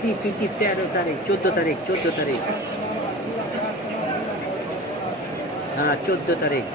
ফিফটি 13 তারিখ 14 তারিখ 14 তারিখ। হ্যাঁ 14 তারিখ।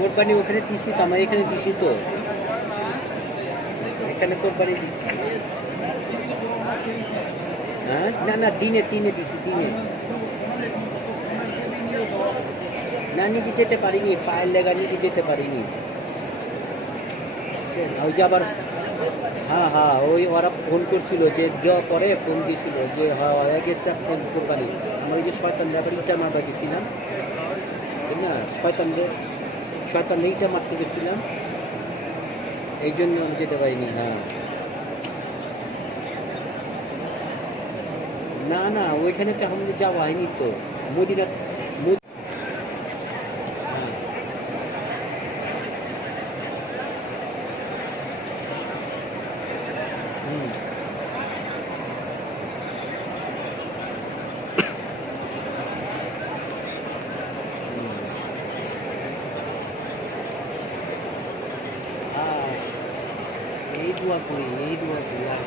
কোরবানি ওখানে দিছি তো, আমার এখানে দিছি তো, এখানে কোরবানি দিছি। হ্যাঁ না না, দিনে দিছি, দিনে না, নিজে যেতে পারিনি, পায়ের লেগা নিজে যেতে পারিনি। ওই যে আবার হ্যাঁ ওই ওরা ফোন করছিল, যে দেওয়ার পরে ফোন দিয়েছিল যে হ্যাঁ হয়ে গেছে আপনার কোরবানি। আমরা ওই যে শয়তান ব্যাপারে ইটা মারবা গেছিলাম, ঠিক না, শয়তান ইটা মারতে গেছিলাম, এই জন্য আমি যেতে পারিনি। হ্যাঁ না না, ওইখানে তো আমাদের যাওয়া হয়নি তো, মদিনা। এই দোয়া করি আর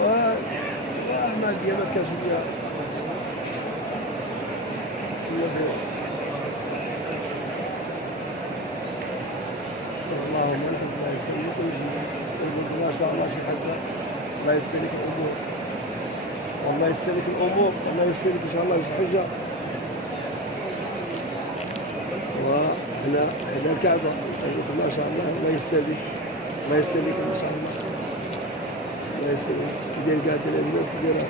وأعمال ديال مركز فيها اللهم انت الله يسلمك ويجزيك ما شاء الله شي حاجه الله يسر لك الامور الله يسر لك الامور الله يسر لك ان شاء الله شي حاجه وحنا الكعبه ما شاء الله الله يسر لك الله يسر لك ما شاء الله الله يسر لك كي داير كاع الناس كي دايره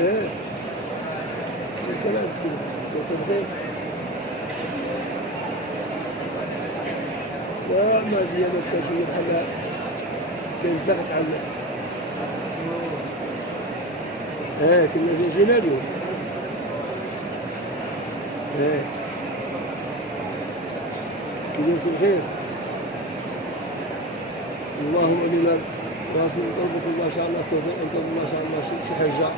ايه الكلام كده وتبغير وما ديالك كشوية بحال كنضغط على كنا في جينا اليوم كي داير بخير اللهم امين واصل نطلبكم ما شاء الله التوفيق ونطلب ما شاء الله شي حاجه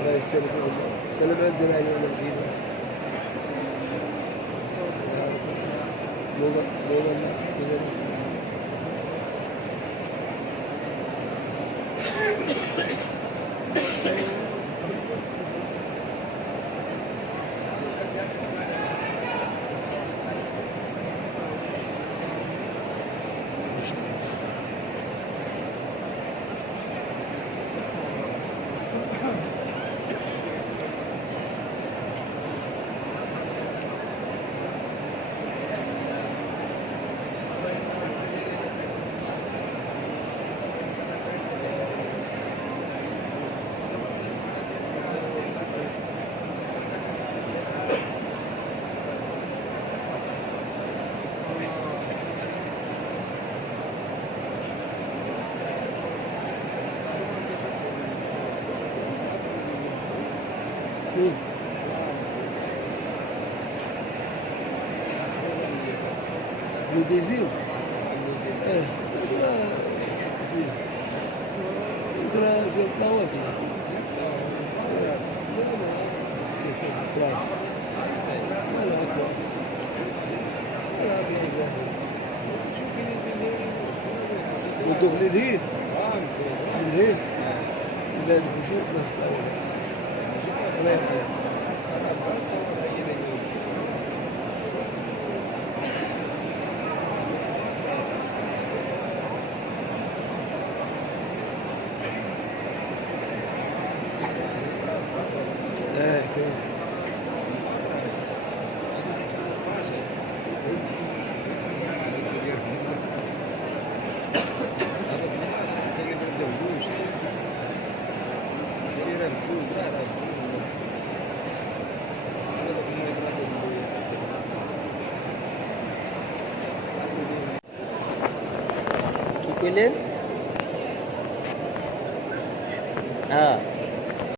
الله يسلمك سلام عندنا على المسجد ديزيل كويس ولا كويس وانتو في الهيد الهيد ولادك وشوف ناس طاولة কইলেন